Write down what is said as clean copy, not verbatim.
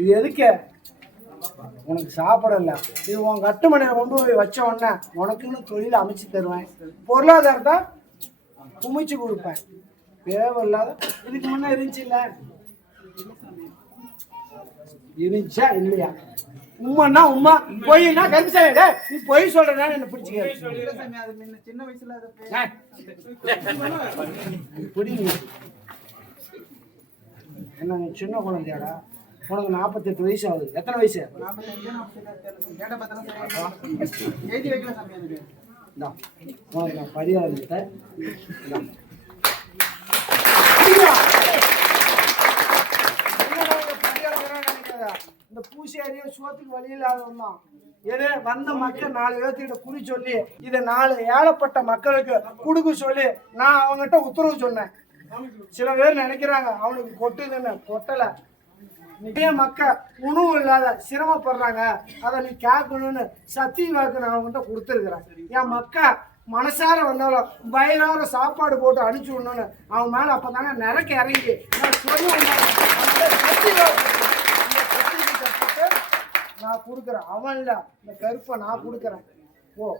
இது எதுக்கு? உனக்கு சாப்பிடல. இது உன் கட்டுமனையை கொண்டு போய் வச்ச உடனே உனக்குன்னு தொழில் அமைச்சு தருவேன், பொருளாதாரத்தை குமிச்சு கொடுப்பேன். தேவையில்லாத இதுக்கு முன்னே இருந்துச்சு இல்ல, இருந்துச்சா இல்லையா? உண்மைன்னா உண்மை, பொய்னா கருப்புசாமி நீ பொய் சொல்றா என்ன பிடிச்சிக்க. சின்ன வயசுல என்ன நீ சின்ன குழந்தையாடா? உனக்கு 48 வயசு ஆகுது. எத்தனை வயசு? உனக்கு நான் பரிகாரம் இந்த பூசியாரியும் சோத்துக்கு வழி இல்லாதவன் தான். எது வந்த மக்கள் 4 பேர்த்திட்ட குறி சொல்லி இதை 4 ஏழப்பட்ட மக்களுக்கு கொடுக்க சொல்லி நான் அவங்ககிட்ட உத்தரவு சொன்னேன். சில பேர் நினைக்கிறாங்க அவனுக்கு கொட்டுதுன்னு. கொட்டலை. நிறைய மக்கள் உணவு இல்லாத சிரமப்படுறாங்க, அதை நீ கேட்கணும்னு சத்திய வாக்கு நான் அவங்ககிட்ட கொடுத்துருக்குறேன். என் மக்கள் மனசார வந்தாலும் வயிறார சாப்பாடு போட்டு அனுப்பிச்சு விடணும்னு அவன் மேலே அப்போ தானே நிறக்க இறங்கி நான் சொல்லுவேன். நான் கொடுக்குறேன், அவன் இல்லை இந்த கருப்பை நான் கொடுக்குறேன். ஓ